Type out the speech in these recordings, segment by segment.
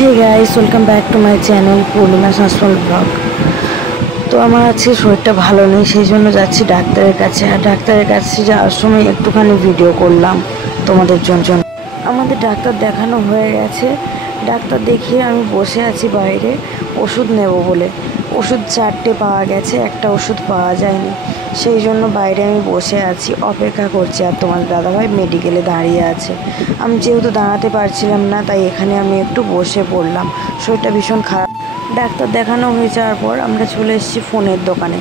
Hey guys, welcome back to my channel Purnima সাসফল blog. তো আমার আজকে শরীরটা ভালো নেই, সেই জন্য যাচ্ছি ডাক্তারের কাছে। আর ডাক্তারের কাছে যাওয়ার সময় একটুখানি ভিডিও করলাম তোমাদের জন্য। আমাদের ডাক্তার দেখানো হয়ে গেছে। ডাক্তার দেখিয়ে আমি বসে আছি বাইরে ওষুধ নেব বলে। ওষুধ 4টে পাওয়া গেছে, একটা ওষুধ পাওয়া যায়নি, সেই জন্য বাইরে আমি বসে আছি, অপেক্ষা করছি। আর তোমার দাদাভাই মেডিকেলে দাঁড়িয়ে আছে। আমি যেহেতু দাঁড়াতে পারছিলাম না, তাই এখানে আমি একটু বসে পড়লাম। শরীরটা ভীষণ খারাপ। ডাক্তার দেখানো হয়ে যাওয়ার পর আমরা চলে এসেছি ফোনের দোকানে।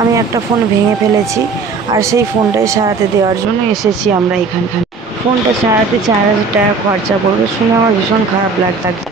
আমি একটা ফোন ভেঙে ফেলেছি, আর সেই ফোনটাই সারাতে দেওয়ার জন্য এসেছি আমরা এখানখানে। ফোনটা সারাতে 4,000 টাকা খরচা পড়বে শুনে আমার ভীষণ খারাপ লাগছে।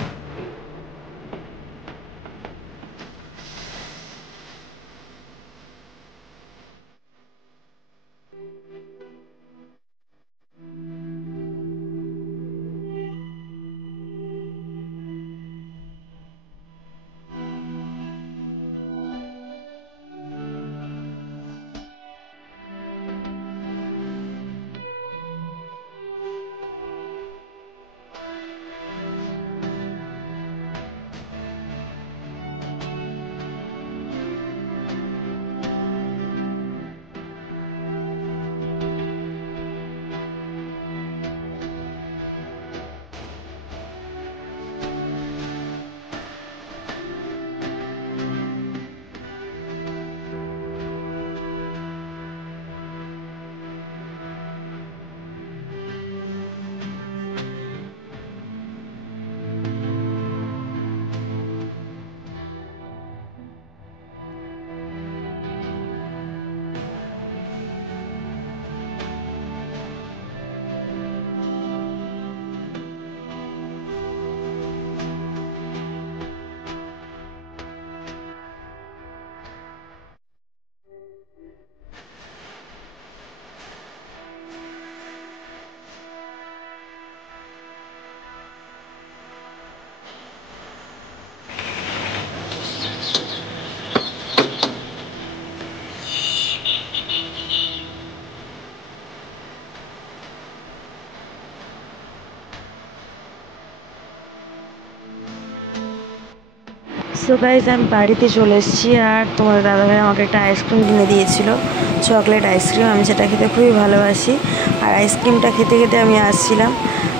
সো গাইজ, আমি বাড়িতে চলে এসেছি। আর তোমার দাদাভাই আমাকে একটা আইসক্রিম কিনে দিয়েছিল, চকলেট আইসক্রিম। আমি সেটা খেতে খুবই ভালোবাসি। আর আইসক্রিমটা খেতে খেতে আমি আসছিলাম,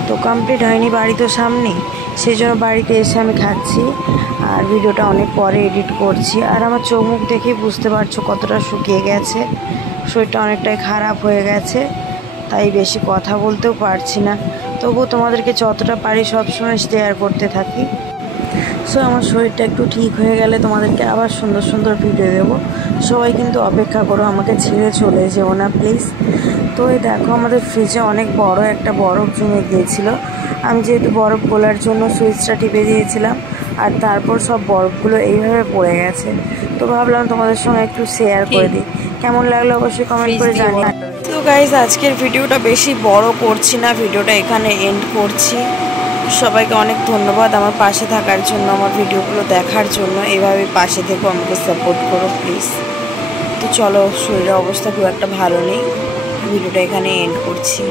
তো কমপ্লিট হয়নি, বাড়ি তো সামনে, সেই জন্য বাড়িতে এসে আমি খাচ্ছি। আর ভিডিওটা অনেক পরে এডিট করছি। আর আমার চোখ মুখ দেখেই বুঝতে পারছো কতটা শুকিয়ে গেছে, শরীরটা অনেকটাই খারাপ হয়ে গেছে, তাই বেশি কথা বলতেও পারছি না। তবুও তোমাদেরকে যতটা পারি সবসময় শেয়ার করতে থাকি। সো আমার শরীরটা একটু ঠিক হয়ে গেলে তোমাদেরকে আবার সুন্দর সুন্দর ভিডিও দেবো। সবাই কিন্তু অপেক্ষা করো, আমাকে ছেড়ে চলে যেও না প্লিজ। তো এই দেখো, আমাদের ফ্রিজে অনেক বড় একটা বরফ জমে গিয়েছিল। আমি যেহেতু বরফ গলার জন্য সুইচটা টিপে দিয়েছিলাম, আর তারপর সব বরফগুলো এইভাবে পড়ে গেছে। তো ভাবলাম তোমাদের সঙ্গে একটু শেয়ার করে দিই। কেমন লাগলো অবশ্যই কমেন্ট করে জানিও। তো গাইজ, আজকের ভিডিওটা বেশি বড় করছি না, ভিডিওটা এখানে এন্ড করছি। সবাইকে অনেক ধন্যবাদ আমার পাশে থাকার জন্য, আমার ভিডিওগুলো দেখার জন্য। এভাবে পাশে থেকেও আমাকে সাপোর্ট করো প্লিজ। তো চলো, শরীরের অবস্থা খুব একটা ভালো নেই, ভিডিওটা এখানে এন্ড করছি।